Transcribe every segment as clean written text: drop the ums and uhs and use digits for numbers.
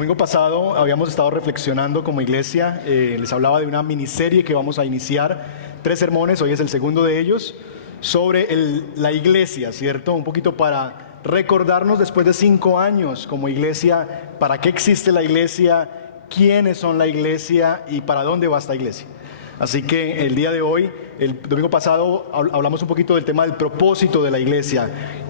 domingo pasado habíamos estado reflexionando como iglesia, les hablaba de una miniserie que vamos a iniciar, 3 sermones, hoy es el segundo de ellos, sobre la iglesia, ¿cierto? Un poquito para recordarnos después de 5 años como iglesia, para qué existe la iglesia, quiénes son la iglesia y para dónde va esta iglesia. Así que el día de hoy, el domingo pasado, hablamos un poquito del tema del propósito de la iglesia.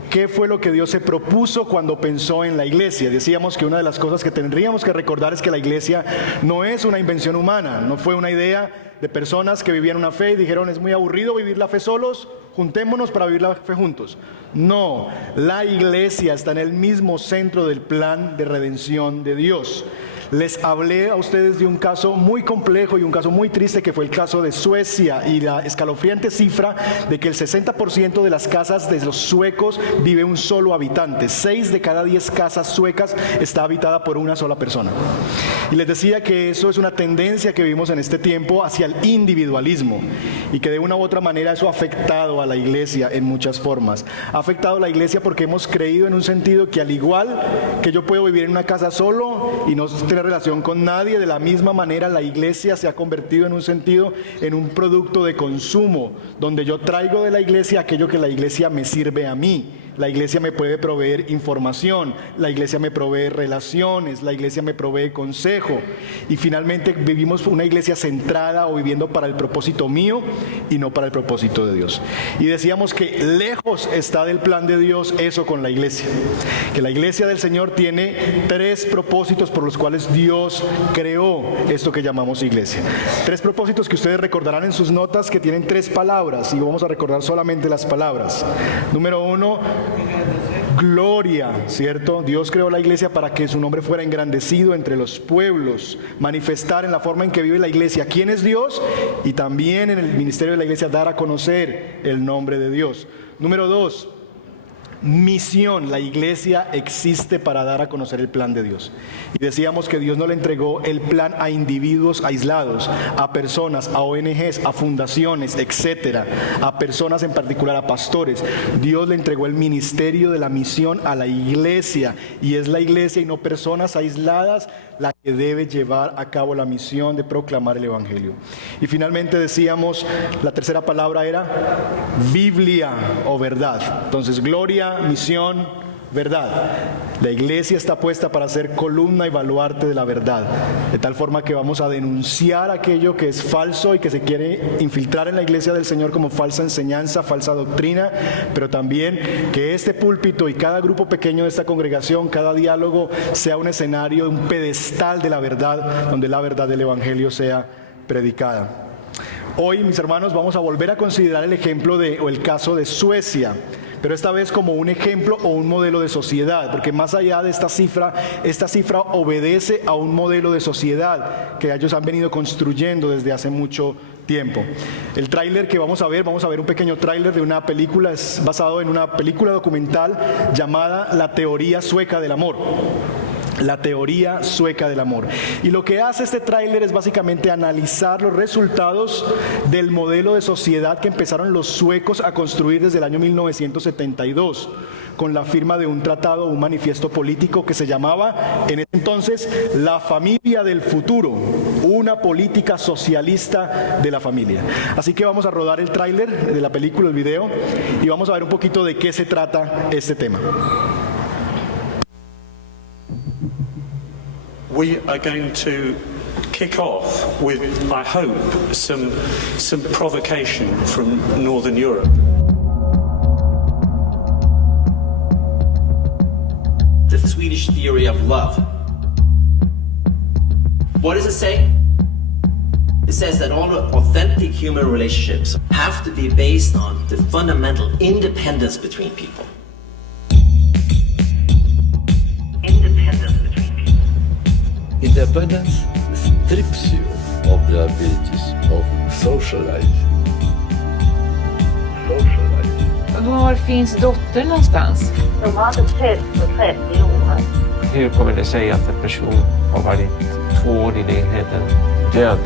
¿Qué fue lo que Dios se propuso cuando pensó en la iglesia? Decíamos que una de las cosas que tendríamos que recordar es que la iglesia no es una invención humana, no fue una idea de personas que vivían una fe y dijeron es muy aburrido vivir la fe solos, juntémonos para vivir la fe juntos. No, la iglesia está en el mismo centro del plan de redención de Dios. Les hablé a ustedes de un caso muy complejo y un caso muy triste que fue el caso de Suecia y la escalofriante cifra de que el 60% de las casas de los suecos vive un solo habitante. 6 de cada 10 casas suecas está habitada por una sola persona. Y les decía que eso es una tendencia que vivimos en este tiempo hacia el individualismo y que de una u otra manera eso ha afectado a la iglesia en muchas formas. Ha afectado a la iglesia porque hemos creído en un sentido que al igual que yo puedo vivir en una casa solo y no tener relación con nadie, de la misma manera la iglesia se ha convertido en un sentido en un producto de consumo, donde yo traigo de la iglesia aquello que la iglesia me sirve a mí. La iglesia me puede proveer información, la iglesia me provee relaciones, la iglesia me provee consejo. Y finalmente vivimos una iglesia centrada o viviendo para el propósito mío y no para el propósito de Dios. Y decíamos que lejos está del plan de Dios eso con la iglesia. Que la iglesia del Señor tiene 3 propósitos por los cuales Dios creó esto que llamamos iglesia. 3 propósitos que ustedes recordarán en sus notas que tienen 3 palabras y vamos a recordar solamente las palabras. Número 1, gloria, ¿cierto? Dios creó la iglesia para que su nombre fuera engrandecido entre los pueblos, manifestar en la forma en que vive la iglesia quién es Dios y también en el ministerio de la iglesia dar a conocer el nombre de Dios. Número 2, misión. La iglesia existe para dar a conocer el plan de Dios. Y decíamos que Dios no le entregó el plan a individuos aislados, a personas, a ONGs, a fundaciones, etcétera, a personas en particular, a pastores. Dios le entregó el ministerio de la misión a la iglesia, y es la iglesia y no personas aisladas la que debe llevar a cabo la misión de proclamar el evangelio. Y finalmente decíamos, la tercera palabra era Biblia o verdad. Entonces, gloria, misión, verdad. La iglesia está puesta para ser columna y baluarte de la verdad, de tal forma que vamos a denunciar aquello que es falso y que se quiere infiltrar en la iglesia del Señor como falsa enseñanza, falsa doctrina, pero también que este púlpito y cada grupo pequeño de esta congregación, cada diálogo sea un escenario, un pedestal de la verdad, donde la verdad del evangelio sea predicada. Hoy, mis hermanos, vamos a volver a considerar el ejemplo o el caso de Suecia, pero esta vez como un ejemplo o un modelo de sociedad, porque más allá de esta cifra obedece a un modelo de sociedad que ellos han venido construyendo desde hace mucho tiempo. El tráiler que vamos a ver un pequeño tráiler de una película, es basado en una película documental llamada La teoría sueca del amor. La teoría sueca del amor. Y lo que hace este tráiler es básicamente analizar los resultados del modelo de sociedad que empezaron los suecos a construir desde el año 1972, con la firma de un tratado, un manifiesto político que se llamaba en ese entonces La familia del futuro, una política socialista de la familia. Así que vamos a rodar el tráiler de la película, el video, y vamos a ver un poquito de qué se trata este tema. We are going to kick off with, I hope, some provocation from Northern Europe. The Swedish theory of love. What does it say? It says that all authentic human relationships have to be based on the fundamental independence between people. Independence strips you of the abilities of socialize. Var finns dottern någonstans? De har inte sett på 30 år. Hur kommer det sig att en person har varit 2 år i lägenheten död?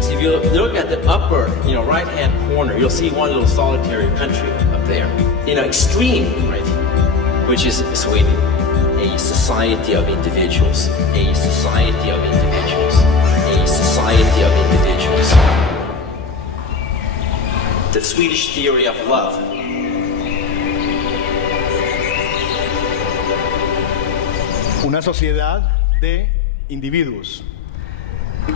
So if you look at the upper, right-hand corner, you'll see one little solitary country up there. Extreme, right, which is Sweden. And a society of individuals, a society of individuals, a society of individuals. The Swedish theory of love. Una sociedad de individuos.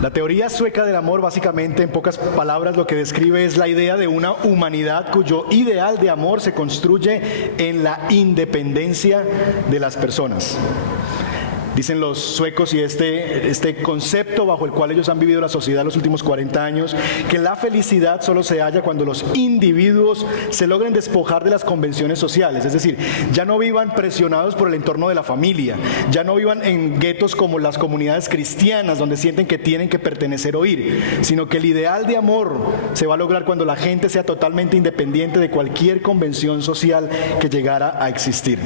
La teoría sueca del amor, básicamente, en pocas palabras, lo que describe es la idea de una humanidad cuyo ideal de amor se construye en la independencia de las personas. Dicen los suecos, y este concepto bajo el cual ellos han vivido la sociedad los últimos 40 años, que la felicidad solo se halla cuando los individuos se logren despojar de las convenciones sociales. Es decir, ya no vivan presionados por el entorno de la familia, ya no vivan en guetos como las comunidades cristianas, donde sienten que tienen que pertenecer o ir, sino que el ideal de amor se va a lograr cuando la gente sea totalmente independiente de cualquier convención social que llegara a existir.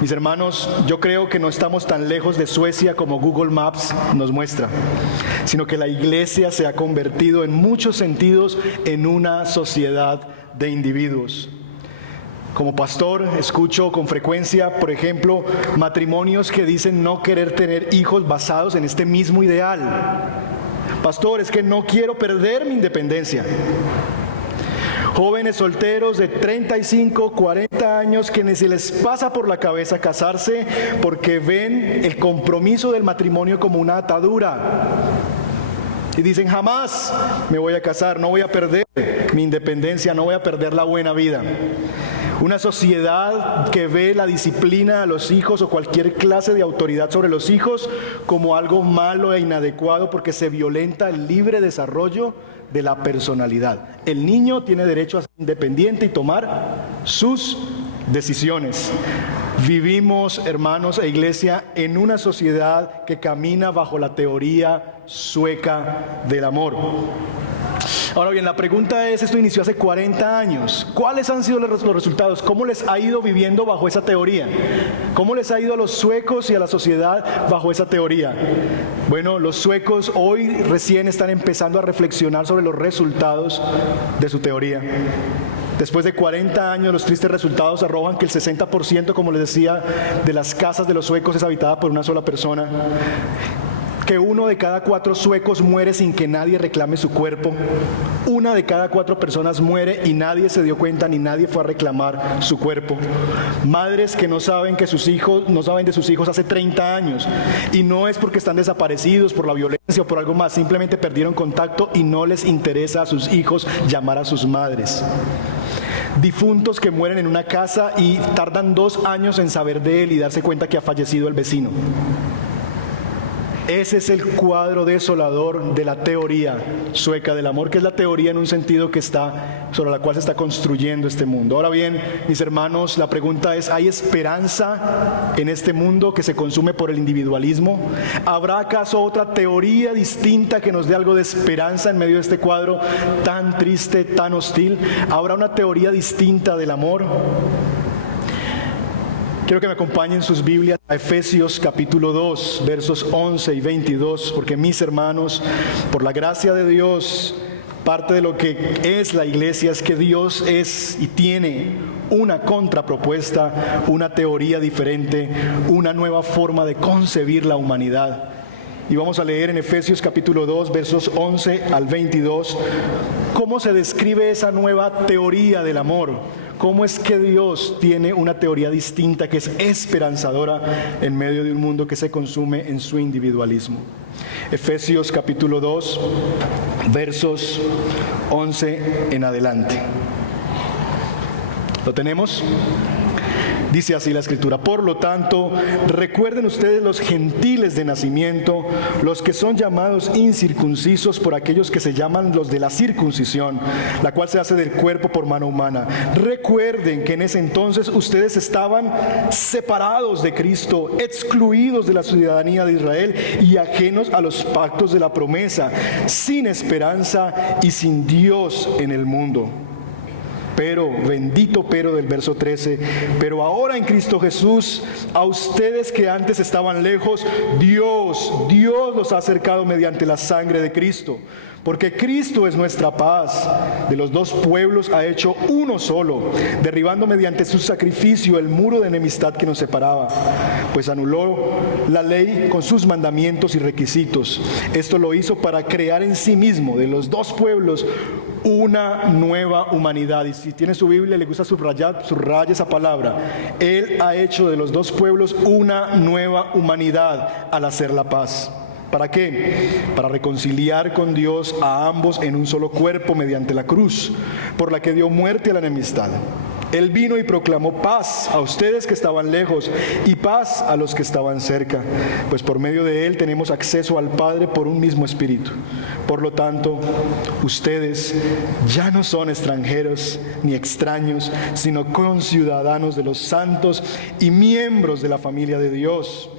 Mis hermanos, yo creo que no estamos tan lejos de Suecia como Google Maps nos muestra, sino que la iglesia se ha convertido en muchos sentidos en una sociedad de individuos. Como pastor, escucho con frecuencia, por ejemplo, matrimonios que dicen no querer tener hijos basados en este mismo ideal. Pastor, es que no quiero perder mi independencia. Jóvenes solteros de 35, 40 años que ni se les pasa por la cabeza casarse porque ven el compromiso del matrimonio como una atadura. Y dicen, jamás me voy a casar, no voy a perder mi independencia, no voy a perder la buena vida. Una sociedad que ve la disciplina a los hijos o cualquier clase de autoridad sobre los hijos como algo malo e inadecuado porque se violenta el libre desarrollo de la personalidad. El niño tiene derecho a ser independiente y tomar sus decisiones. Vivimos, hermanos e iglesia, en una sociedad que camina bajo la teoría sueca del amor. Ahora bien, la pregunta es, esto inició hace 40 años. ¿Cuáles han sido los resultados? ¿Cómo les ha ido viviendo bajo esa teoría? ¿Cómo les ha ido a los suecos y a la sociedad bajo esa teoría? Bueno, los suecos hoy recién están empezando a reflexionar sobre los resultados de su teoría. Después de 40 años, los tristes resultados arrojan que el 60%, como les decía, de las casas de los suecos es habitada por una sola persona. Que 1 de cada 4 suecos muere sin que nadie reclame su cuerpo. 1 de cada 4 personas muere y nadie se dio cuenta ni nadie fue a reclamar su cuerpo. Madres que no saben de sus hijos hace 30 años y no es porque están desaparecidos por la violencia o por algo más, simplemente perdieron contacto y no les interesa a sus hijos llamar a sus madres. Difuntos que mueren en una casa y tardan 2 años en saber de él y darse cuenta que ha fallecido el vecino. Ese es el cuadro desolador de la teoría sueca del amor, que es la teoría en un sentido que está sobre la cual se está construyendo este mundo. Ahora bien, mis hermanos, la pregunta es, ¿hay esperanza en este mundo que se consume por el individualismo? ¿Habrá acaso otra teoría distinta que nos dé algo de esperanza en medio de este cuadro tan triste, tan hostil? ¿Habrá una teoría distinta del amor? Quiero que me acompañen sus Biblias a Efesios capítulo 2, versos 11 y 22, porque mis hermanos, por la gracia de Dios, parte de lo que es la iglesia es que Dios es y tiene una contrapropuesta, una teoría diferente, una nueva forma de concebir la humanidad. Y vamos a leer en Efesios capítulo 2, versos 11 al 22, cómo se describe esa nueva teoría del amor. ¿Cómo es que Dios tiene una teoría distinta que es esperanzadora en medio de un mundo que se consume en su individualismo? Efesios capítulo 2, versos 11 en adelante. ¿Lo tenemos? Dice así la Escritura: por lo tanto, recuerden ustedes los gentiles de nacimiento, los que son llamados incircuncisos por aquellos que se llaman los de la circuncisión, la cual se hace del cuerpo por mano humana. Recuerden que en ese entonces ustedes estaban separados de Cristo, excluidos de la ciudadanía de Israel y ajenos a los pactos de la promesa, sin esperanza y sin Dios en el mundo. Pero, bendito pero del verso 13, pero ahora en Cristo Jesús, a ustedes que antes estaban lejos, Dios los ha acercado mediante la sangre de Cristo. Porque Cristo es nuestra paz. De los dos pueblos ha hecho uno solo, derribando mediante su sacrificio el muro de enemistad que nos separaba, pues anuló la ley con sus mandamientos y requisitos. Esto lo hizo para crear en sí mismo, de los dos pueblos, una nueva humanidad. Y si tiene su Biblia, le gusta subraya esa palabra. Él ha hecho de los dos pueblos una nueva humanidad al hacer la paz. ¿Para qué? Para reconciliar con Dios a ambos en un solo cuerpo mediante la cruz, por la que dio muerte a la enemistad. Él vino y proclamó paz a ustedes que estaban lejos y paz a los que estaban cerca, pues por medio de Él tenemos acceso al Padre por un mismo Espíritu. Por lo tanto, ustedes ya no son extranjeros ni extraños, sino conciudadanos de los santos y miembros de la familia de Dios,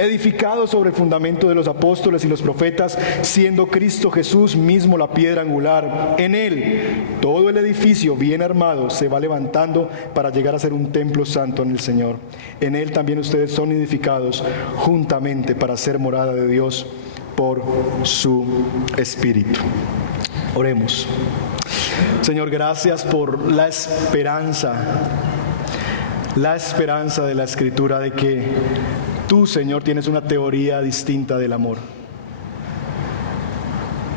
edificados sobre el fundamento de los apóstoles y los profetas, siendo Cristo Jesús mismo la piedra angular. En Él, todo el edificio bien armado se va levantando para llegar a ser un templo santo en el Señor. En Él también ustedes son edificados juntamente para ser morada de Dios por su Espíritu. Oremos. Señor, gracias por la esperanza de la Escritura de que tú, Señor, tienes una teoría distinta del amor.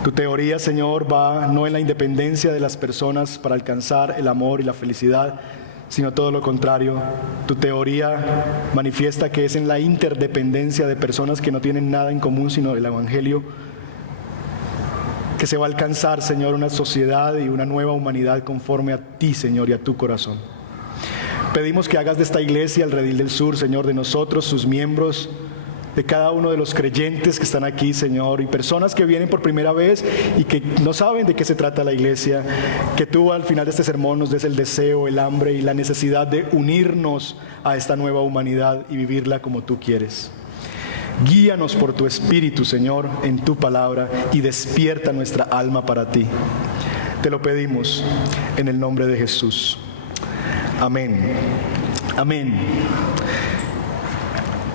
Tu teoría, Señor, va no en la independencia de las personas para alcanzar el amor y la felicidad, sino todo lo contrario. Tu teoría manifiesta que es en la interdependencia de personas que no tienen nada en común sino el Evangelio, que se va a alcanzar, Señor, una sociedad y una nueva humanidad conforme a ti, Señor, y a tu corazón. Pedimos que hagas de esta iglesia, el Redil del Sur, Señor, de nosotros, sus miembros, de cada uno de los creyentes que están aquí, Señor, y personas que vienen por primera vez y que no saben de qué se trata la iglesia, que tú al final de este sermón nos des el deseo, el hambre y la necesidad de unirnos a esta nueva humanidad y vivirla como tú quieres. Guíanos por tu Espíritu, Señor, en tu palabra y despierta nuestra alma para ti. Te lo pedimos en el nombre de Jesús. Amén. Amén.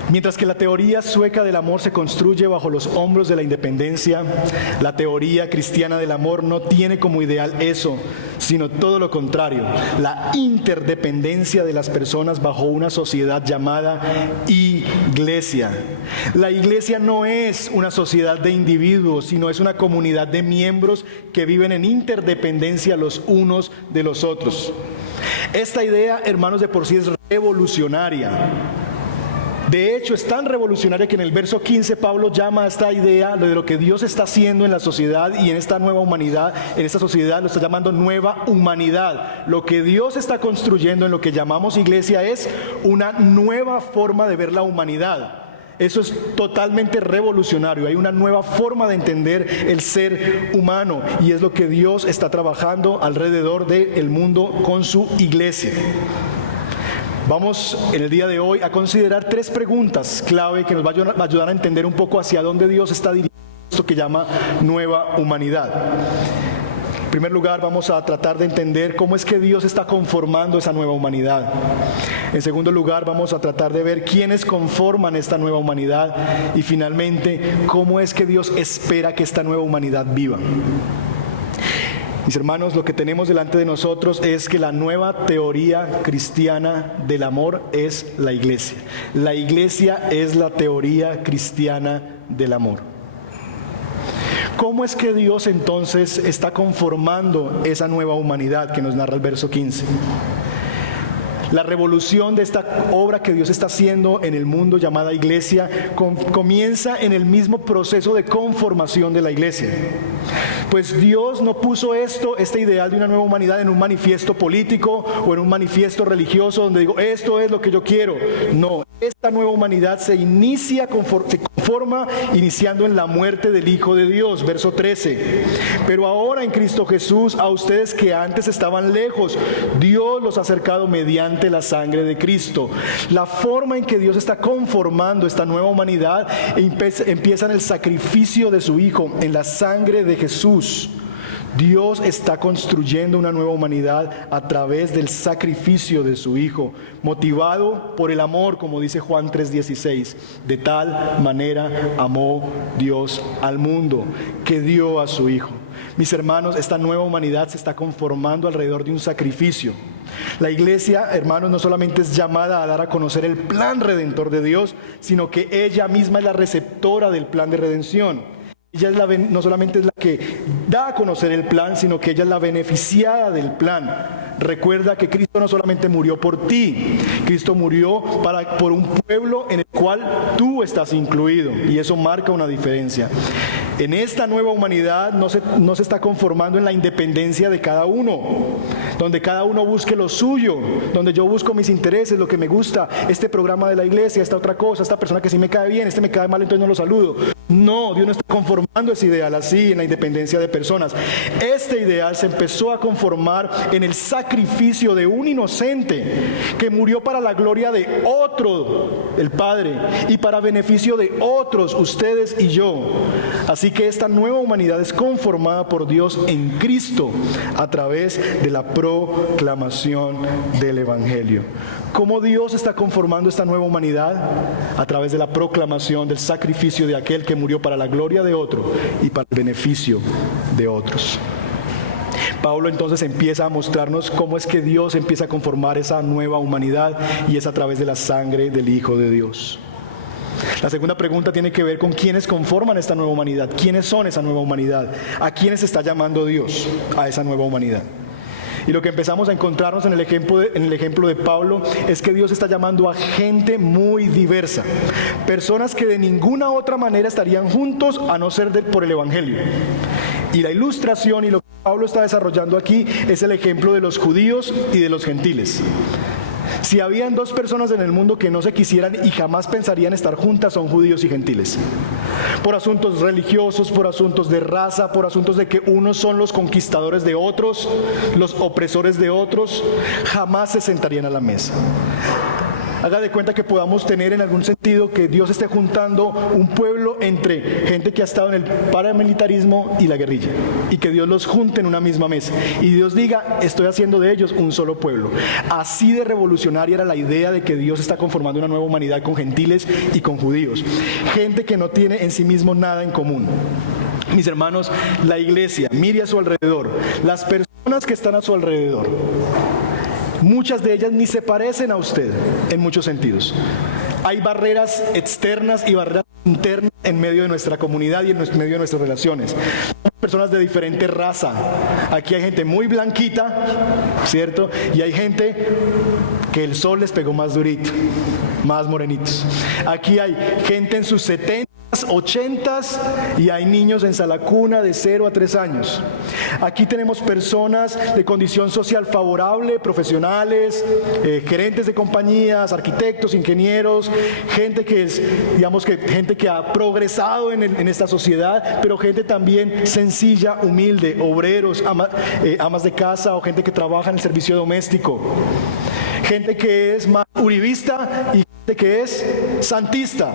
Mientras que la teoría sueca del amor se construye bajo los hombros de la independencia, la teoría cristiana del amor no tiene como ideal eso, sino todo lo contrario, la interdependencia de las personas bajo una sociedad llamada iglesia. La iglesia no es una sociedad de individuos, sino es una comunidad de miembros que viven en interdependencia los unos de los otros. Esta idea, hermanos, de por sí es revolucionaria. De hecho, es tan revolucionaria que en el verso 15 Pablo llama a esta idea de lo que Dios está haciendo en la sociedad y en esta nueva humanidad, en esta sociedad lo está llamando nueva humanidad. Lo que Dios está construyendo en lo que llamamos iglesia es una nueva forma de ver la humanidad. Eso es totalmente revolucionario. Hay una nueva forma de entender el ser humano y es lo que Dios está trabajando alrededor del mundo con su iglesia. Vamos en el día de hoy a considerar 3 preguntas clave que nos va a ayudar a entender un poco hacia dónde Dios está dirigiendo esto que llama nueva humanidad. En primer lugar, vamos a tratar de entender cómo es que Dios está conformando esa nueva humanidad. En segundo lugar, vamos a tratar de ver quiénes conforman esta nueva humanidad. Y finalmente, cómo es que Dios espera que esta nueva humanidad viva. Mis hermanos, lo que tenemos delante de nosotros es que la nueva teoría cristiana del amor es la iglesia. La iglesia es la teoría cristiana del amor. ¿Cómo es que Dios entonces está conformando esa nueva humanidad que nos narra el verso 15? La revolución de esta obra que Dios está haciendo en el mundo llamada iglesia comienza en el mismo proceso de conformación de la iglesia. Pues Dios no puso este ideal de una nueva humanidad en un manifiesto político o en un manifiesto religioso donde digo, esto es lo que yo quiero. No, esta nueva humanidad se conforma iniciando en la muerte del Hijo de Dios, verso 13. Pero ahora en Cristo Jesús, a ustedes que antes estaban lejos, Dios los ha acercado mediante la sangre de Cristo. La forma en que Dios está conformando esta nueva humanidad empieza en el sacrificio de su Hijo, en la sangre de Jesús. Dios está construyendo una nueva humanidad a través del sacrificio de su Hijo, motivado por el amor, como dice Juan 3:16. De tal manera amó Dios al mundo, que dio a su Hijo. Mis hermanos, esta nueva humanidad se está conformando alrededor de un sacrificio. La iglesia, hermanos, no solamente es llamada a dar a conocer el plan redentor de Dios, sino que ella misma es la receptora del plan de redención. Ella es no solamente es la que da a conocer el plan, sino que ella es la beneficiada del plan. Recuerda que Cristo no solamente murió por ti, Cristo murió por un pueblo en el cual tú estás incluido, y eso marca una diferencia. En esta nueva humanidad no se está conformando en la independencia de cada uno, donde cada uno busque lo suyo, donde yo busco mis intereses, lo que me gusta, este programa de la iglesia, esta otra cosa, esta persona que sí me cae bien, este me cae mal, entonces no lo saludo. No, Dios no está conformando ese ideal así en la independencia de personas. Este ideal se empezó a conformar en el sacrificio de un inocente que murió para la gloria de otro, el Padre, y para beneficio de otros, ustedes y yo. Así que esta nueva humanidad es conformada por Dios en Cristo a través de la proclamación del Evangelio. ¿Cómo Dios está conformando esta nueva humanidad? A través de la proclamación del sacrificio de aquel que murió para la gloria de otro y para el beneficio de otros. Pablo entonces empieza a mostrarnos cómo es que Dios empieza a conformar esa nueva humanidad, y es a través de la sangre del Hijo de Dios. La segunda pregunta tiene que ver con quiénes conforman esta nueva humanidad. ¿Quiénes son esa nueva humanidad? ¿A quiénes está llamando Dios a esa nueva humanidad? Y lo que empezamos a encontrarnos en el ejemplo de Pablo es que Dios está llamando a gente muy diversa, personas que de ninguna otra manera estarían juntos a no ser por el Evangelio. Y la ilustración y lo que Pablo está desarrollando aquí es el ejemplo de los judíos y de los gentiles. Si habían dos personas en el mundo que no se quisieran y jamás pensarían estar juntas, son judíos y gentiles. Por asuntos religiosos, por asuntos de raza, por asuntos de que unos son los conquistadores de otros, los opresores de otros, jamás se sentarían a la mesa. Haga de cuenta que podamos tener en algún sentido que Dios esté juntando un pueblo entre gente que ha estado en el paramilitarismo y la guerrilla, y que Dios los junte en una misma mesa y Dios diga: estoy haciendo de ellos un solo pueblo. Así de revolucionaria era la idea de que Dios está conformando una nueva humanidad con gentiles y con judíos, gente que no tiene en sí mismo nada en común. Mis hermanos, la iglesia, mire a su alrededor, las personas que están a su alrededor, muchas de ellas ni se parecen a usted en muchos sentidos. Hay barreras externas y barreras internas en medio de nuestra comunidad y en medio de nuestras relaciones. Somos personas de diferente raza. Aquí hay gente muy blanquita, ¿cierto? Y hay gente que el sol les pegó más durito, más morenitos. Aquí hay gente en sus 70s, 80s, y hay niños en sala cuna de 0 a 3 años. Aquí tenemos personas de condición social favorable, profesionales, gerentes de compañías, arquitectos, ingenieros, gente que es, digamos que gente que ha progresado en esta sociedad, pero gente también sencilla, humilde, obreros, amas de casa, o gente que trabaja en el servicio doméstico, gente que es más uribista y gente que es santista.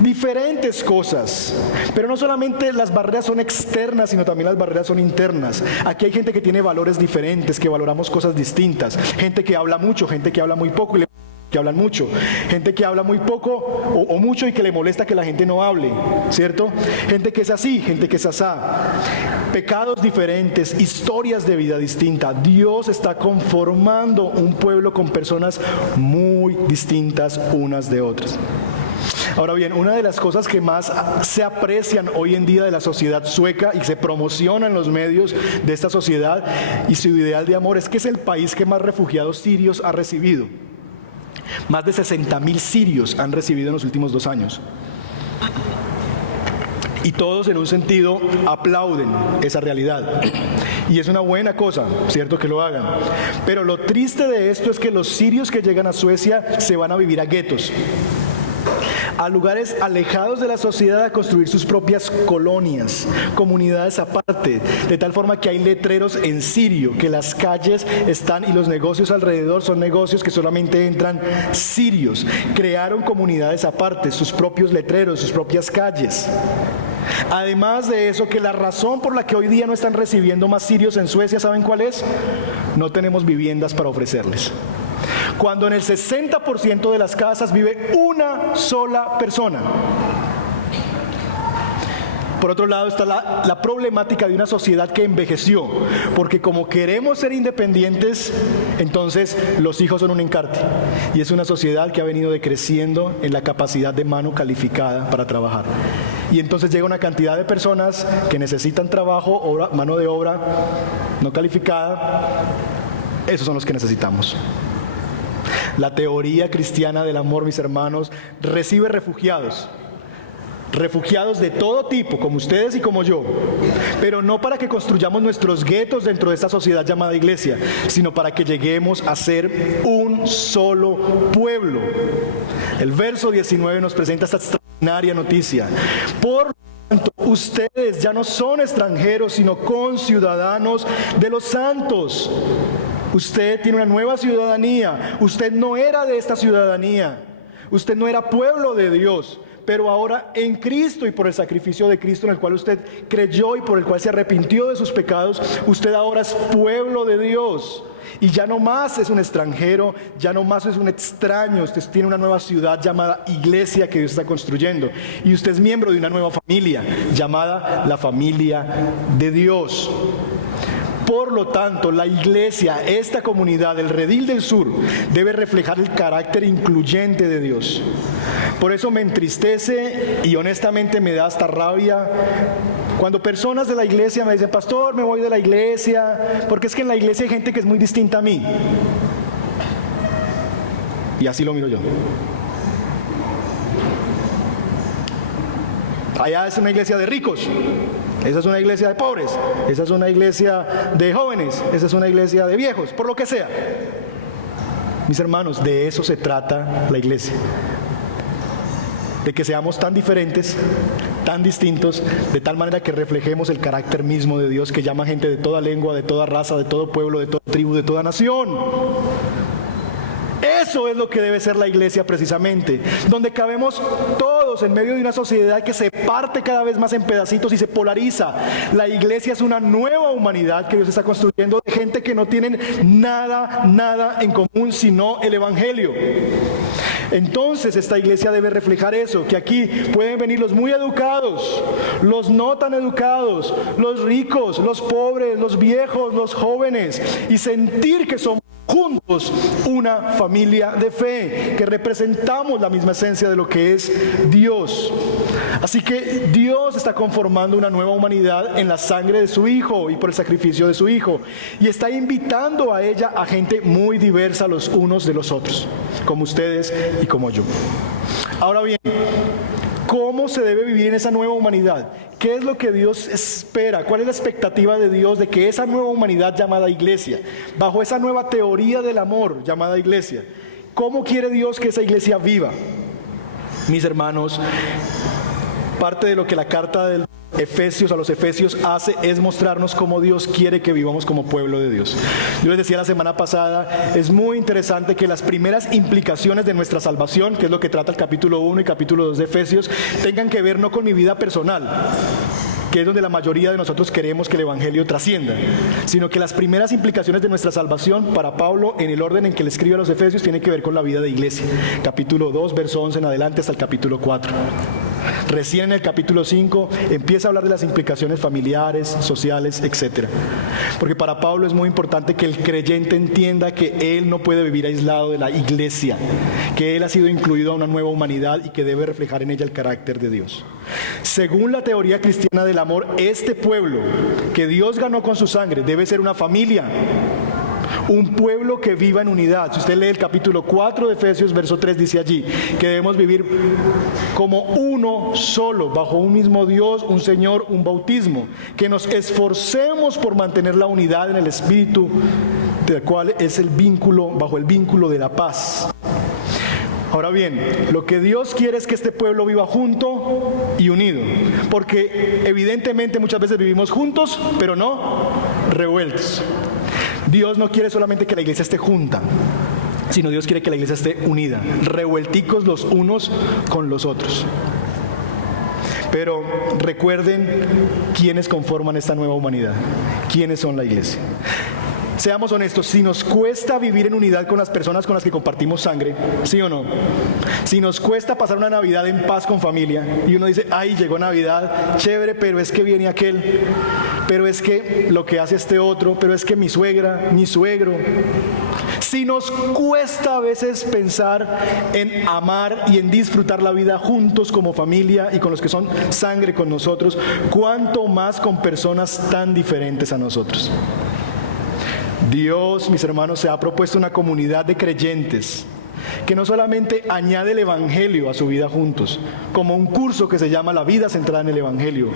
Diferentes cosas, pero no solamente las barreras son externas, sino también las barreras son internas. Aquí hay gente que tiene valores diferentes, que valoramos cosas distintas, gente que habla mucho, gente que habla muy poco y que hablan mucho, gente que habla muy poco o mucho y que le molesta que la gente no hable, ¿cierto? Gente que es así, gente que es asá, pecados diferentes, historias de vida distinta. Dios está conformando un pueblo con personas muy distintas unas de otras. Ahora bien, una de las cosas que más se aprecian hoy en día de la sociedad sueca y se promociona en los medios de esta sociedad y su ideal de amor es que es el país que más refugiados sirios ha recibido. Más de 60,000 sirios han recibido en los últimos 2 años. Y todos en un sentido aplauden esa realidad. Y es una buena cosa, cierto, que lo hagan. Pero lo triste de esto es que los sirios que llegan a Suecia se van a vivir a guetos, a lugares alejados de la sociedad, a construir sus propias colonias, comunidades aparte, de tal forma que hay letreros en sirio, que las calles están y los negocios alrededor son negocios que solamente entran sirios. Crearon comunidades aparte, sus propios letreros, sus propias calles. Además de eso, que la razón por la que hoy día no están recibiendo más sirios en Suecia, ¿saben cuál es? No tenemos viviendas para ofrecerles. Cuando en el 60% de las casas vive una sola persona. Por otro lado está la problemática de una sociedad que envejeció, porque como queremos ser independientes, entonces los hijos son un encarte. Y es una sociedad que ha venido decreciendo en la capacidad de mano calificada para trabajar. Y entonces llega una cantidad de personas que necesitan trabajo, mano de obra no calificada. Esos son los que necesitamos. La teoría cristiana del amor, mis hermanos, recibe refugiados de todo tipo, como ustedes y como yo, pero no para que construyamos nuestros guetos dentro de esta sociedad llamada iglesia, sino para que lleguemos a ser un solo pueblo. El verso 19 nos presenta esta extraordinaria noticia. Por lo tanto, ustedes ya no son extranjeros, sino conciudadanos de los santos. Usted tiene una nueva ciudadanía. Usted no era de esta ciudadanía. Usted no era pueblo de Dios. Pero ahora en Cristo y por el sacrificio de Cristo en el cual usted creyó y por el cual se arrepintió de sus pecados, usted ahora es pueblo de Dios. Y ya no más es un extranjero, ya no más es un extraño. Usted tiene una nueva ciudad llamada iglesia que Dios está construyendo. Y usted es miembro de una nueva familia llamada la familia de Dios. Por lo tanto, la iglesia, esta comunidad, el Redil del Sur, debe reflejar el carácter incluyente de Dios. Por eso me entristece y honestamente me da hasta rabia cuando personas de la iglesia me dicen: pastor, me voy de la iglesia, porque es que en la iglesia hay gente que es muy distinta a mí. Y así lo miro yo. Allá es una iglesia de ricos. Esa es una iglesia de pobres, esa es una iglesia de jóvenes, esa es una iglesia de viejos, por lo que sea. Mis hermanos, de eso se trata la iglesia. De que seamos tan diferentes, tan distintos, de tal manera que reflejemos el carácter mismo de Dios, que llama gente de toda lengua, de toda raza, de todo pueblo, de toda tribu, de toda nación. Eso es lo que debe ser la iglesia precisamente, donde cabemos todos en medio de una sociedad que se parte cada vez más en pedacitos y se polariza. La iglesia es una nueva humanidad que Dios está construyendo de gente que no tienen nada en común sino el evangelio. Entonces esta iglesia debe reflejar eso, que aquí pueden venir los muy educados, los no tan educados, los ricos, los pobres, los viejos, los jóvenes, y sentir que somos juntos una familia de fe, que representamos la misma esencia de lo que es Dios. Así que Dios está conformando una nueva humanidad en la sangre de su Hijo y por el sacrificio de su Hijo, y está invitando a ella a gente muy diversa los unos de los otros, como ustedes y como yo. Ahora bien, ¿cómo se debe vivir en esa nueva humanidad? ¿Qué es lo que Dios espera? ¿Cuál es la expectativa de Dios de que esa nueva humanidad llamada iglesia, bajo esa nueva teoría del amor llamada iglesia, cómo quiere Dios que esa iglesia viva? Mis hermanos, parte de lo que la carta de a los Efesios hace es mostrarnos cómo Dios quiere que vivamos como pueblo de Dios. Yo les decía la semana pasada, es muy interesante que las primeras implicaciones de nuestra salvación, que es lo que trata el capítulo 1 y capítulo 2 de Efesios, tengan que ver no con mi vida personal, que es donde la mayoría de nosotros queremos que el evangelio trascienda, sino que las primeras implicaciones de nuestra salvación para Pablo, en el orden en que le escribe a los Efesios, tienen que ver con la vida de iglesia. Capítulo 2, verso 11 en adelante hasta el capítulo 4. Recién en el capítulo 5 empieza a hablar de las implicaciones familiares, sociales, etc. Porque para Pablo es muy importante que el creyente entienda que él no puede vivir aislado de la iglesia, que él ha sido incluido a una nueva humanidad y que debe reflejar en ella el carácter de Dios. Según la teoría cristiana del amor, este pueblo que Dios ganó con su sangre debe ser una familia. Un pueblo que viva en unidad. Si usted lee el capítulo 4 de Efesios, verso 3, dice allí que debemos vivir como uno solo, bajo un mismo Dios, un Señor, un bautismo. Que nos esforcemos por mantener la unidad en el Espíritu, del cual es el vínculo, bajo el vínculo de la paz. Ahora bien, lo que Dios quiere es que este pueblo viva junto y unido, porque evidentemente muchas veces vivimos juntos, pero no revueltos. Dios no quiere solamente que la iglesia esté junta, sino Dios quiere que la iglesia esté unida, revuelticos los unos con los otros. Pero recuerden quiénes conforman esta nueva humanidad, quiénes son la iglesia. Seamos honestos, si nos cuesta vivir en unidad con las personas con las que compartimos sangre, ¿sí o no? Si nos cuesta pasar una Navidad en paz con familia y uno dice, ay, llegó Navidad, chévere, pero es que viene aquel, pero es que lo que hace este otro, pero es que mi suegra, mi suegro. Si nos cuesta a veces pensar en amar y en disfrutar la vida juntos como familia y con los que son sangre con nosotros, ¿cuánto más con personas tan diferentes a nosotros? Dios, mis hermanos, se ha propuesto una comunidad de creyentes que no solamente añade el Evangelio a su vida juntos, como un curso que se llama La vida centrada en el Evangelio,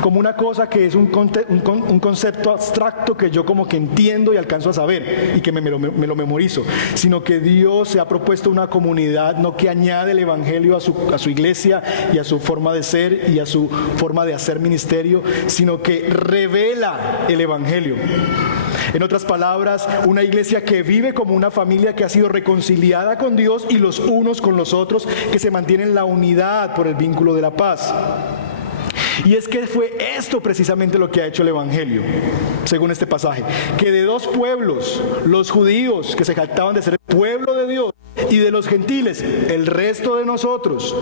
como una cosa que es un concepto abstracto que yo como que entiendo y alcanzo a saber y que me lo memorizo, sino que Dios se ha propuesto una comunidad no que añade el Evangelio a su iglesia y a su forma de ser y a su forma de hacer ministerio, sino que revela el Evangelio. En otras palabras, una iglesia que vive como una familia que ha sido reconciliada con Dios y los unos con los otros, que se mantiene en la unidad por el vínculo de la paz. Y es que fue esto precisamente lo que ha hecho el Evangelio, según este pasaje, que de dos pueblos, los judíos que se jactaban de ser el pueblo de Dios, y de los gentiles, el resto de nosotros,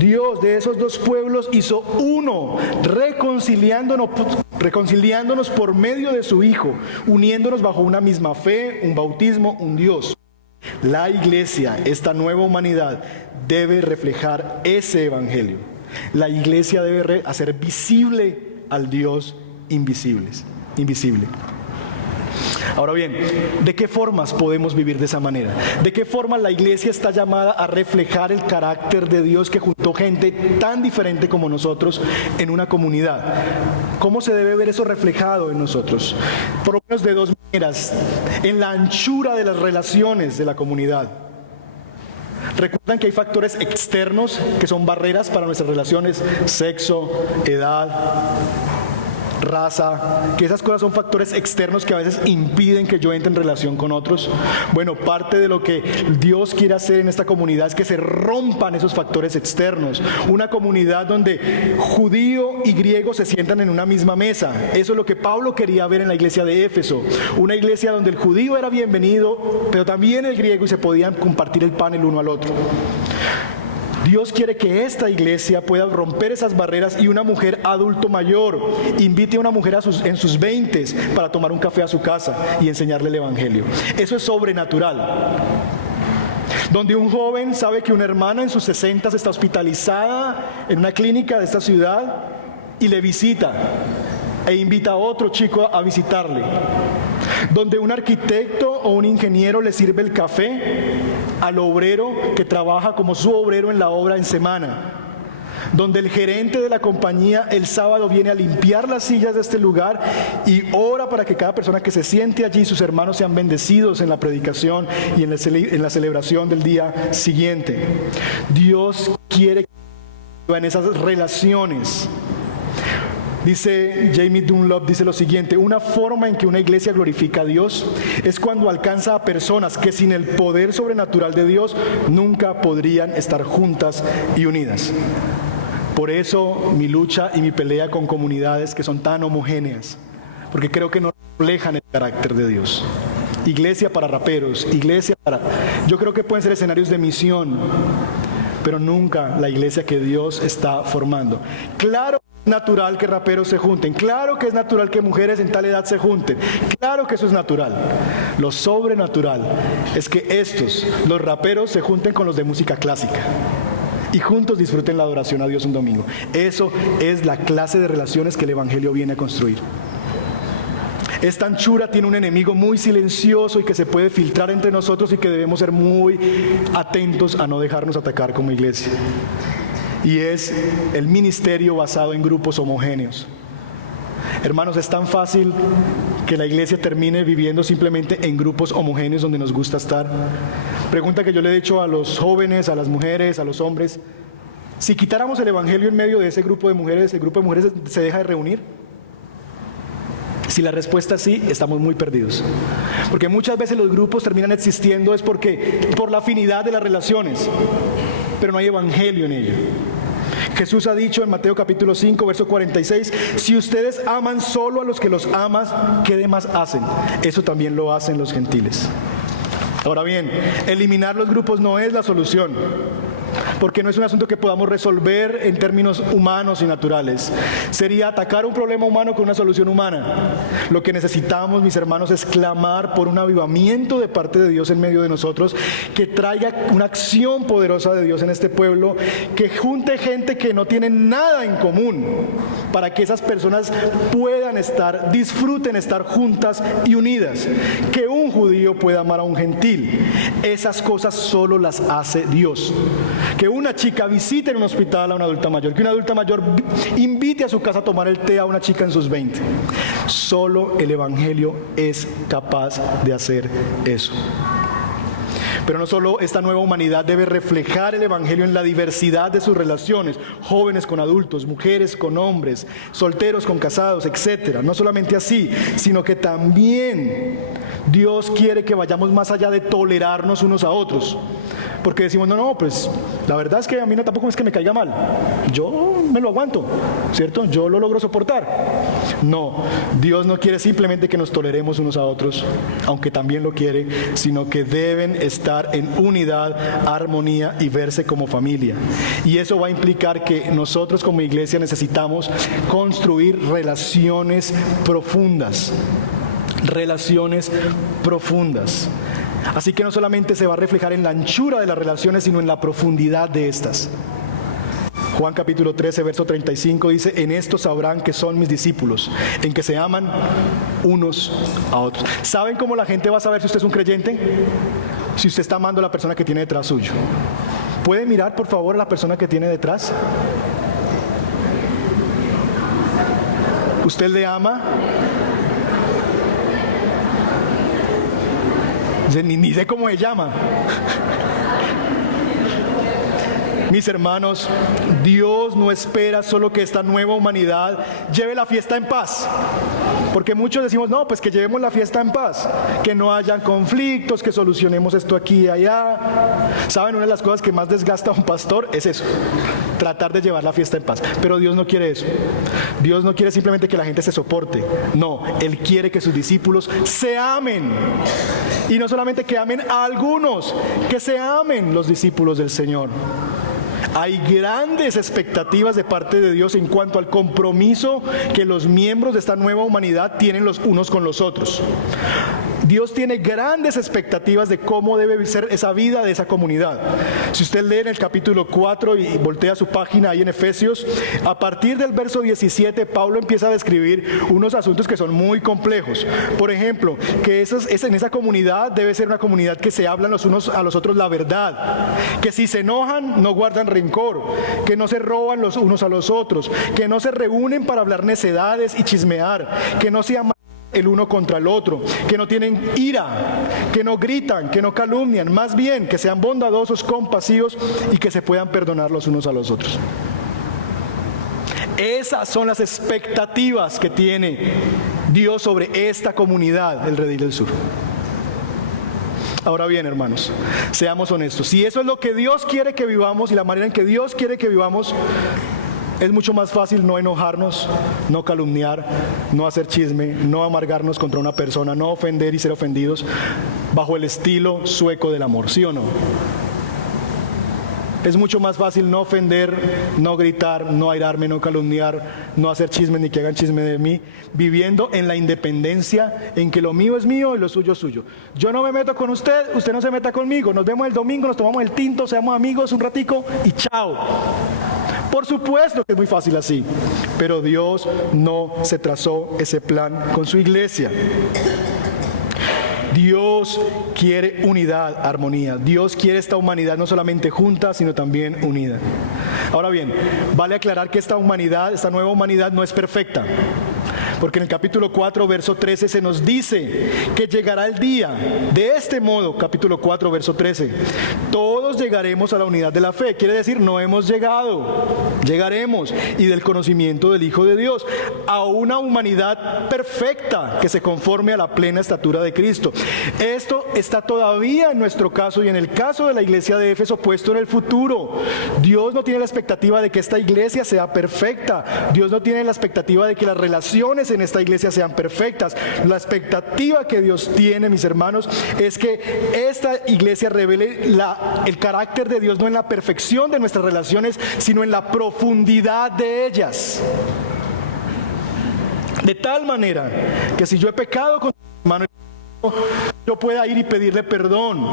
Dios de esos dos pueblos hizo uno, reconciliándonos por medio de su Hijo, uniéndonos bajo una misma fe, un bautismo, un Dios. La iglesia, esta nueva humanidad, debe reflejar ese Evangelio. La iglesia debe hacer visible al Dios invisible. Ahora bien, ¿de qué formas podemos vivir de esa manera? ¿De qué forma la iglesia está llamada a reflejar el carácter de Dios que juntó gente tan diferente como nosotros en una comunidad? ¿Cómo se debe ver eso reflejado en nosotros? Por lo menos de dos maneras: en la anchura de las relaciones de la comunidad. Recuerdan que hay factores externos que son barreras para nuestras relaciones: sexo, edad, raza, que esas cosas son factores externos que a veces impiden que yo entre en relación con otros. Bueno, parte de lo que Dios quiere hacer en esta comunidad es que se rompan esos factores externos. Una comunidad donde judío y griego se sientan en una misma mesa. Eso es lo que Pablo quería ver en la iglesia de Éfeso. Una iglesia donde el judío era bienvenido, pero también el griego, y se podían compartir el pan el uno al otro. Dios quiere que esta iglesia pueda romper esas barreras y una mujer adulto mayor invite a una mujer en sus 20s para tomar un café a su casa y enseñarle el Evangelio. Eso es sobrenatural. Donde un joven sabe que una hermana en sus 60s está hospitalizada en una clínica de esta ciudad y le visita e invita a otro chico a visitarle. Donde un arquitecto o un ingeniero le sirve el café al obrero que trabaja como su obrero en la obra en semana. Donde el gerente de la compañía el sábado viene a limpiar las sillas de este lugar y ora para que cada persona que se siente allí, sus hermanos, sean bendecidos en la predicación y en la celebración del día siguiente. Dios quiere que en esas relaciones. Dice Jamie Dunlop, dice lo siguiente: una forma en que una iglesia glorifica a Dios es cuando alcanza a personas que sin el poder sobrenatural de Dios nunca podrían estar juntas y unidas. Por eso mi lucha y mi pelea con comunidades que son tan homogéneas, porque creo que no reflejan el carácter de Dios. Iglesia para raperos, yo creo que pueden ser escenarios de misión, pero nunca la iglesia que Dios está formando. Claro, es natural que raperos se junten, claro que es natural que mujeres en tal edad se junten, claro que eso es natural. Lo sobrenatural es que los raperos, se junten con los de música clásica y juntos disfruten la adoración a Dios un domingo. Eso es la clase de relaciones que el Evangelio viene a construir. Esta anchura tiene un enemigo muy silencioso y que se puede filtrar entre nosotros y que debemos ser muy atentos a no dejarnos atacar como iglesia. Y es el ministerio basado en grupos homogéneos. Hermanos, es tan fácil que la iglesia termine viviendo simplemente en grupos homogéneos donde nos gusta estar. Pregunta que yo le he hecho a los jóvenes, a las mujeres, a los hombres: si quitáramos el Evangelio en medio de ese grupo de mujeres, ¿el grupo de mujeres se deja de reunir? Si la respuesta es sí, estamos muy perdidos. Porque muchas veces los grupos terminan existiendo es por la afinidad de las relaciones, pero no hay evangelio en ello. Jesús ha dicho en Mateo capítulo 5, verso 46, si ustedes aman solo a los que los aman, ¿qué demás hacen? Eso también lo hacen los gentiles. Ahora bien, eliminar los grupos no es la solución, porque no es un asunto que podamos resolver en términos humanos y naturales. Sería atacar un problema humano con una solución humana. Lo que necesitamos, mis hermanos, es clamar por un avivamiento de parte de Dios en medio de nosotros, que traiga una acción poderosa de Dios en este pueblo, que junte gente que no tiene nada en común, para que esas personas puedan disfruten estar juntas y unidas. Que un judío pueda amar a un gentil. Esas cosas solo las hace Dios. Que una chica visite en un hospital a una adulta mayor, que una adulta mayor invite a su casa a tomar el té a una chica en sus 20. Solo el Evangelio es capaz de hacer eso. Pero no solo esta nueva humanidad debe reflejar el Evangelio en la diversidad de sus relaciones, jóvenes con adultos, mujeres con hombres, solteros con casados, etc. No solamente así, sino que también Dios quiere que vayamos más allá de tolerarnos unos a otros. Porque decimos, no, pues la verdad es que a mí no tampoco es que me caiga mal. Yo me lo aguanto, ¿cierto? Yo lo logro soportar. No, Dios no quiere simplemente que nos toleremos unos a otros, aunque también lo quiere, sino que deben estar en unidad, armonía y verse como familia. Y eso va a implicar que nosotros como iglesia necesitamos construir relaciones profundas. Relaciones profundas. Así que no solamente se va a reflejar en la anchura de las relaciones, sino en la profundidad de estas. Juan capítulo 13, verso 35 dice, en esto sabrán que son mis discípulos, en que se aman unos a otros. ¿Saben cómo la gente va a saber si usted es un creyente? Si usted está amando a la persona que tiene detrás suyo. ¿Puede mirar por favor a la persona que tiene detrás? ¿Usted le ama? Ni sé cómo se llama. Mis hermanos, Dios no espera solo que esta nueva humanidad lleve la fiesta en paz. Porque muchos decimos, no, pues que llevemos la fiesta en paz, que no hayan conflictos, que solucionemos esto aquí y allá. ¿Saben? Una de las cosas que más desgasta a un pastor es eso, tratar de llevar la fiesta en paz. Pero Dios no quiere eso. Dios no quiere simplemente que la gente se soporte. No, Él quiere que sus discípulos se amen. Y no solamente que amen a algunos, que se amen los discípulos del Señor. Hay grandes expectativas de parte de Dios en cuanto al compromiso que los miembros de esta nueva humanidad tienen los unos con los otros. Dios tiene grandes expectativas de cómo debe ser esa vida de esa comunidad. Si usted lee en el capítulo 4 y voltea su página ahí en Efesios, a partir del verso 17, Pablo empieza a describir unos asuntos que son muy complejos. Por ejemplo, que en esa comunidad debe ser una comunidad que se hablan los unos a los otros la verdad, que si se enojan no guardan rencor, que no se roban los unos a los otros, que no se reúnen para hablar necedades y chismear, que no se aman el uno contra el otro, que no tienen ira, que no gritan, que no calumnian, más bien que sean bondadosos, compasivos y que se puedan perdonar los unos a los otros. Esas son las expectativas que tiene Dios sobre esta comunidad, el Redil del Sur. Ahora bien, hermanos, seamos honestos. Si eso es lo que Dios quiere que vivamos y la manera en que Dios quiere que vivamos, es mucho más fácil no enojarnos, no calumniar, no hacer chisme, no amargarnos contra una persona, no ofender y ser ofendidos bajo el estilo sueco del amor, ¿sí o no? Es mucho más fácil no ofender, no gritar, no airarme, no calumniar, no hacer chisme ni que hagan chisme de mí, viviendo en la independencia, en que lo mío es mío y lo suyo es suyo. Yo no me meto con usted, usted no se meta conmigo, nos vemos el domingo, nos tomamos el tinto, seamos amigos un ratico y chao. Por supuesto que es muy fácil así, pero Dios no se trazó ese plan con su iglesia. Dios quiere unidad, armonía. Dios quiere esta humanidad no solamente junta, sino también unida. Ahora bien, vale aclarar que esta humanidad, esta nueva humanidad no es perfecta. Porque en el capítulo 4, verso 13 se nos dice que llegará el día, de este modo, capítulo 4, verso 13, todos llegaremos a la unidad de la fe. Quiere decir, no hemos llegado, llegaremos, y del conocimiento del Hijo de Dios, a una humanidad perfecta que se conforme a la plena estatura de Cristo. Esto está todavía en nuestro caso y en el caso de la iglesia de Éfeso puesto en el futuro. Dios no tiene la expectativa de que esta iglesia sea perfecta. Dios no tiene la expectativa de que las relaciones en esta iglesia sean perfectas. La expectativa que Dios tiene, mis hermanos, es que esta iglesia revele el carácter de Dios no en la perfección de nuestras relaciones, sino en la profundidad de ellas. De tal manera que si yo he pecado contra mi hermano, yo pueda ir y pedirle perdón,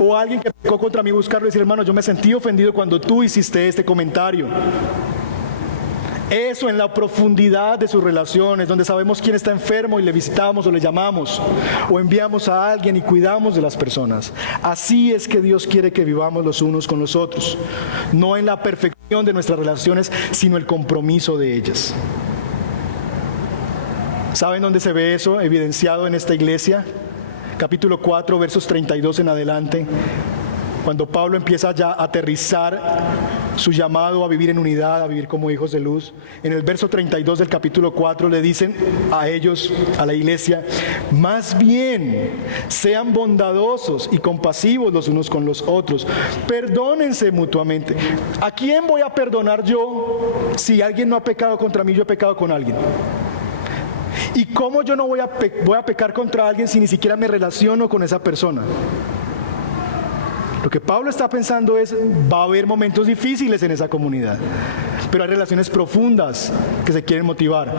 o alguien que pecó contra mí buscarlo y decir: hermano, yo me sentí ofendido cuando tú hiciste este comentario. Eso en la profundidad de sus relaciones, donde sabemos quién está enfermo y le visitamos o le llamamos, o enviamos a alguien y cuidamos de las personas. Así es que Dios quiere que vivamos los unos con los otros, no en la perfección de nuestras relaciones, sino el compromiso de ellas. ¿Saben dónde se ve eso evidenciado en esta iglesia? Capítulo 4, versos 32 en adelante, cuando Pablo empieza ya a aterrizar su llamado a vivir en unidad, a vivir como hijos de luz. En el verso 32 del capítulo 4 le dicen a ellos, a la iglesia: más bien sean bondadosos y compasivos los unos con los otros, perdónense mutuamente. ¿A quién voy a perdonar yo si alguien no ha pecado contra mí, yo he pecado con alguien? ¿Y cómo yo no voy a pecar contra alguien si ni siquiera me relaciono con esa persona? Lo que Pablo está pensando es: va a haber momentos difíciles en esa comunidad, pero hay relaciones profundas que se quieren motivar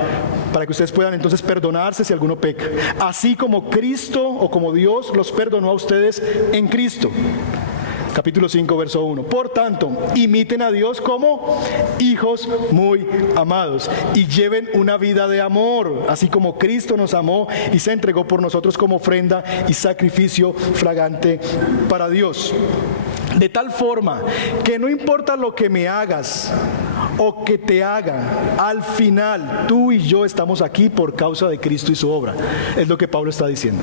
para que ustedes puedan entonces perdonarse si alguno peca, así como Cristo o como Dios los perdonó a ustedes en Cristo. Capítulo 5, verso 1. Por tanto, imiten a Dios como hijos muy amados y lleven una vida de amor, así como Cristo nos amó y se entregó por nosotros como ofrenda y sacrificio fragante para Dios. De tal forma que no importa lo que me hagas o que te haga, al final tú y yo estamos aquí por causa de Cristo y su obra. Es lo que Pablo está diciendo.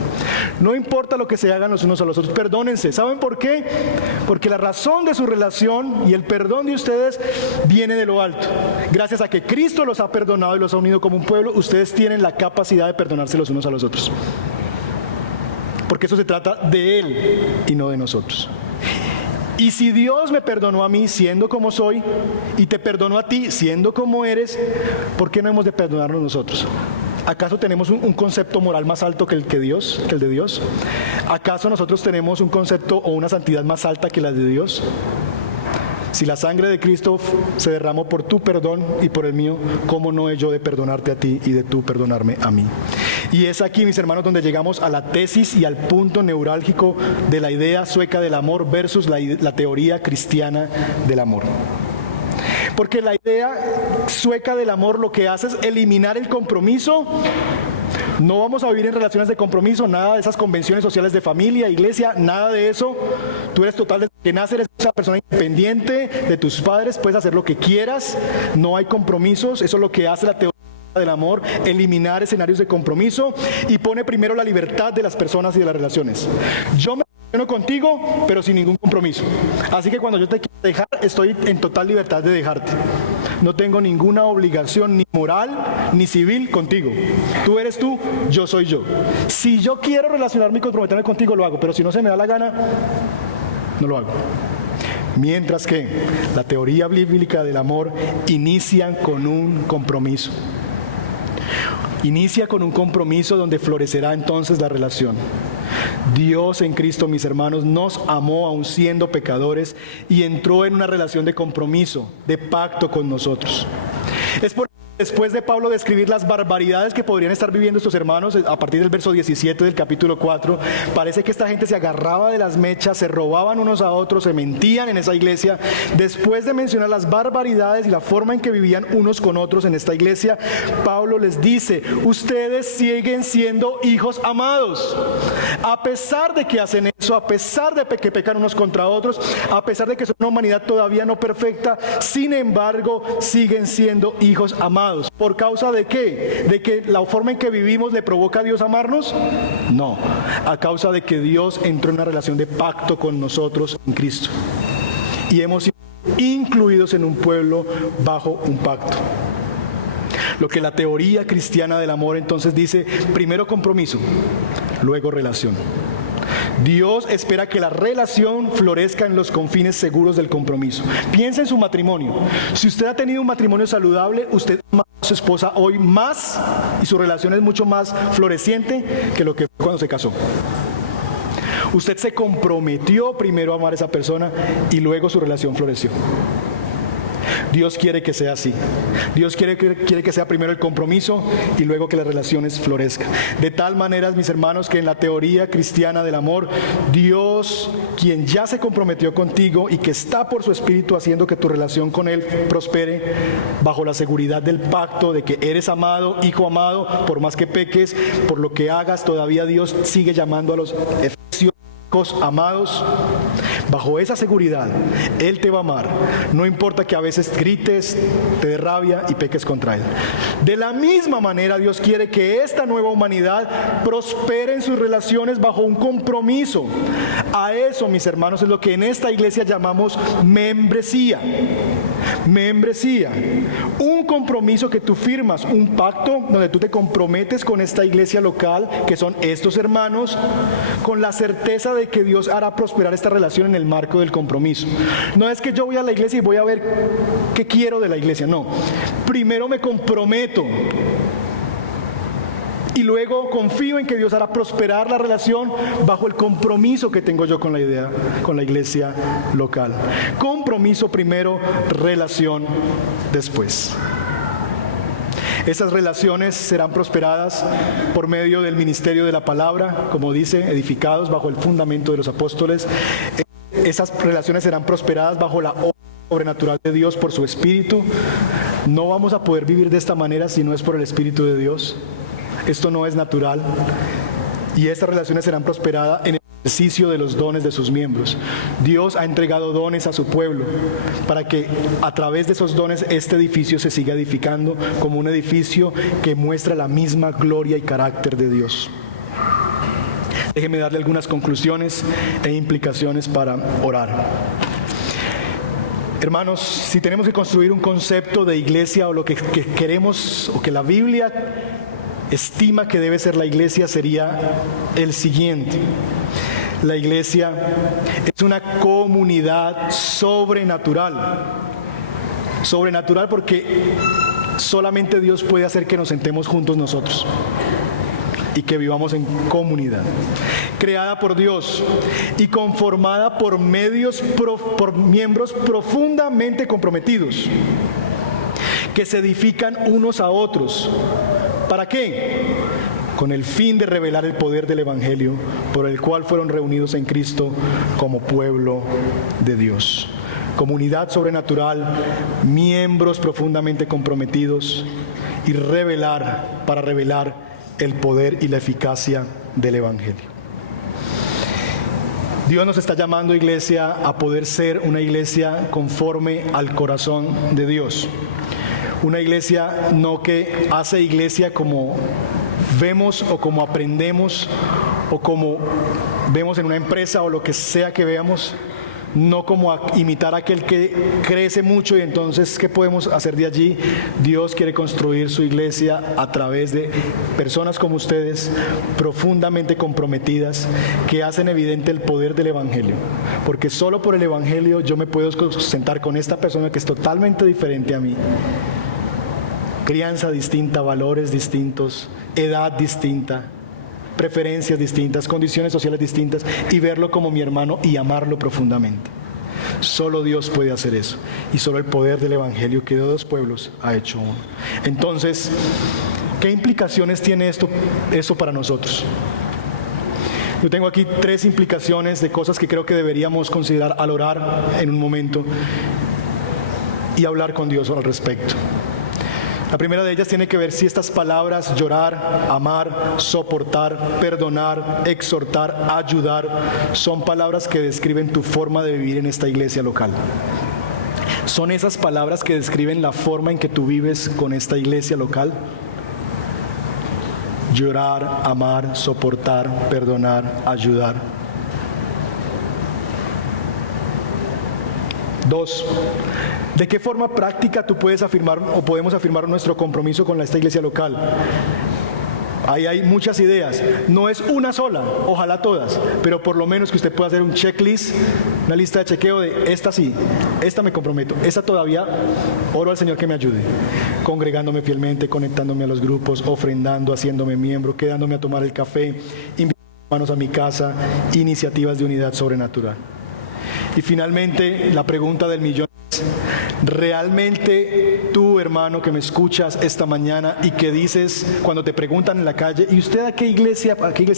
No importa lo que se hagan los unos a los otros, perdónense. ¿Saben por qué? Porque la razón de su relación y el perdón de ustedes viene de lo alto. Gracias a que Cristo los ha perdonado y los ha unido como un pueblo, ustedes tienen la capacidad de perdonarse los unos a los otros. Porque eso se trata de Él y no de nosotros. Y si Dios me perdonó a mí siendo como soy y te perdonó a ti siendo como eres, ¿por qué no hemos de perdonarnos nosotros? ¿Acaso tenemos un concepto moral más alto que el de Dios? ¿Acaso nosotros tenemos un concepto o una santidad más alta que la de Dios? Si la sangre de Cristo se derramó por tu perdón y por el mío, ¿cómo no he yo de perdonarte a ti y de tú perdonarme a mí? Y es aquí, mis hermanos, donde llegamos a la tesis y al punto neurálgico de la idea sueca del amor versus la teoría cristiana del amor. Porque la idea sueca del amor lo que hace es eliminar el compromiso. No vamos a vivir en relaciones de compromiso, nada de esas convenciones sociales de familia, iglesia, nada de eso. Tú eres total, desde que naces eres esa persona independiente de tus padres, puedes hacer lo que quieras, no hay compromisos. Eso es lo que hace la teoría del amor, eliminar escenarios de compromiso, y pone primero la libertad de las personas y de las relaciones. Yo me relaciono contigo, pero sin ningún compromiso. Así que cuando yo te quiero dejar, estoy en total libertad de dejarte. No tengo ninguna obligación ni moral ni civil contigo. Tú eres tú, yo soy yo. Si yo quiero relacionarme y comprometerme contigo, lo hago, pero si no se me da la gana, no lo hago. Mientras que la teoría bíblica del amor inicia con un compromiso. Inicia con un compromiso donde florecerá entonces la relación. Dios en Cristo, mis hermanos, nos amó aun siendo pecadores y entró en una relación de compromiso, de pacto con nosotros. Es por después de Pablo describir las barbaridades que podrían estar viviendo estos hermanos, a partir del verso 17 del capítulo 4, parece que esta gente se agarraba de las mechas, se robaban unos a otros, se mentían en esa iglesia. Después de mencionar las barbaridades y la forma en que vivían unos con otros en esta iglesia, Pablo les dice: ustedes siguen siendo hijos amados, a pesar de que hacen eso. compromiso, a pesar de que pecan unos contra otros, a pesar de que son una humanidad todavía no perfecta, sin embargo, siguen siendo hijos amados. ¿Por causa de qué? ¿De que la forma en que vivimos le provoca a Dios amarnos? No, a causa de que Dios entró en una relación de pacto con nosotros en Cristo. Y hemos sido incluidos en un pueblo bajo un pacto. Lo que la teoría cristiana del amor entonces dice: primero compromiso, luego relación. Dios espera que la relación florezca en los confines seguros del compromiso. Piensa en su matrimonio. Si usted ha tenido un matrimonio saludable, usted ama a su esposa hoy más y su relación es mucho más floreciente que lo que fue cuando se casó. Usted se comprometió primero a amar a esa persona y luego su relación floreció. Dios quiere que sea así. Dios quiere que sea primero el compromiso y luego que las relaciones florezcan. De tal manera, mis hermanos, que en la teoría cristiana del amor, Dios, quien ya se comprometió contigo y que está por su Espíritu haciendo que tu relación con Él prospere, bajo la seguridad del pacto de que eres amado, hijo amado, por más que peques, por lo que hagas, todavía Dios sigue llamando a los efesios hijos amados. Bajo esa seguridad, Él te va a amar. No importa que a veces grites, te dé rabia y peques contra Él. De la misma manera, Dios quiere que esta nueva humanidad prospere en sus relaciones bajo un compromiso. A eso, mis hermanos, es lo que en esta iglesia llamamos membresía. Membresía. Un compromiso que tú firmas, un pacto donde tú te comprometes con esta iglesia local, que son estos hermanos, con la certeza de que Dios hará prosperar esta relación en el marco del compromiso. No es que yo voy a la iglesia y voy a ver qué quiero de la iglesia, no. Primero me comprometo y luego confío en que Dios hará prosperar la relación bajo el compromiso que tengo yo con la idea, con la iglesia local. Compromiso primero, relación después. Estas relaciones serán prosperadas por medio del ministerio de la palabra, como dice, edificados bajo el fundamento de los apóstoles. Esas relaciones serán prosperadas bajo la obra sobrenatural de Dios por su Espíritu. No vamos a poder vivir de esta manera si no es por el Espíritu de Dios. Esto no es natural. Y estas relaciones serán prosperadas en el ejercicio de los dones de sus miembros. Dios ha entregado dones a su pueblo para que a través de esos dones este edificio se siga edificando como un edificio que muestra la misma gloria y carácter de Dios. Déjeme darle algunas conclusiones e implicaciones para orar. Hermanos, si tenemos que construir un concepto de iglesia o lo que queremos o que la Biblia estima que debe ser la iglesia, sería el siguiente. La iglesia es una comunidad sobrenatural. Sobrenatural porque solamente Dios puede hacer que nos sentemos juntos nosotros y que vivamos en comunidad. Creada por Dios y conformada por miembros profundamente comprometidos que se edifican unos a otros. ¿Para qué? Con el fin de revelar el poder del Evangelio por el cual fueron reunidos en Cristo como pueblo de Dios. Comunidad sobrenatural, miembros profundamente comprometidos y para revelar el poder y la eficacia del Evangelio. Dios nos está llamando, iglesia, a poder ser una iglesia conforme al corazón de Dios. Una iglesia no que hace iglesia como vemos o como aprendemos o como vemos en una empresa o lo que sea que veamos, no como a imitar a aquel que crece mucho y entonces ¿qué podemos hacer de allí? Dios quiere construir su iglesia a través de personas como ustedes, profundamente comprometidas, que hacen evidente el poder del Evangelio, porque solo por el Evangelio yo me puedo sentar con esta persona que es totalmente diferente a mí. Crianza distinta, valores distintos, edad distinta, preferencias distintas, condiciones sociales distintas, y verlo como mi hermano y amarlo profundamente. Solo Dios puede hacer eso, y solo el poder del Evangelio que de dos pueblos ha hecho uno. Entonces, ¿qué implicaciones tiene esto para nosotros? Yo tengo aquí 3 implicaciones de cosas que creo que deberíamos considerar al orar en un momento y hablar con Dios al respecto. La primera de ellas tiene que ver si estas palabras llorar, amar, soportar, perdonar, exhortar, ayudar, son palabras que describen tu forma de vivir en esta iglesia local. ¿Son esas palabras que describen la forma en que tú vives con esta iglesia local? Llorar, amar, soportar, perdonar, ayudar. 2. ¿De qué forma práctica tú puedes afirmar o podemos afirmar nuestro compromiso con esta iglesia local? Ahí hay muchas ideas. No es una sola, ojalá todas, pero por lo menos que usted pueda hacer un checklist, una lista de chequeo de esta sí, esta me comprometo, esta todavía oro al Señor que me ayude. Congregándome fielmente, conectándome a los grupos, ofrendando, haciéndome miembro, quedándome a tomar el café, invitando a hermanos a mi casa, iniciativas de unidad sobrenatural. Y finalmente, la pregunta del millón es, ¿realmente tú, hermano, que me escuchas esta mañana y que dices, cuando te preguntan en la calle, ¿y usted a qué iglesia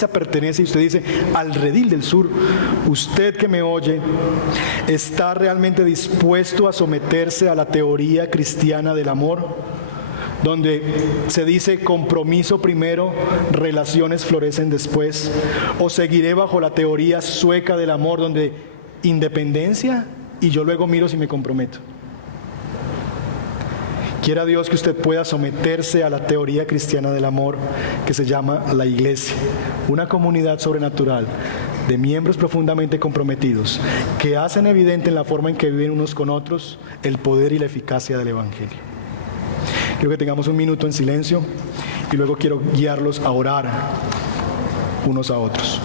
pertenece? Y usted dice, al Redil del Sur. Usted que me oye, ¿está realmente dispuesto a someterse a la teoría cristiana del amor? Donde se dice compromiso primero, relaciones florecen después. ¿O seguiré bajo la teoría sueca del amor, donde independencia y yo luego miro si me comprometo? Quiera Dios que usted pueda someterse a la teoría cristiana del amor que se llama la iglesia, una comunidad sobrenatural de miembros profundamente comprometidos que hacen evidente en la forma en que viven unos con otros el poder y la eficacia del Evangelio. Quiero que tengamos un minuto en silencio y luego quiero guiarlos a orar unos a otros.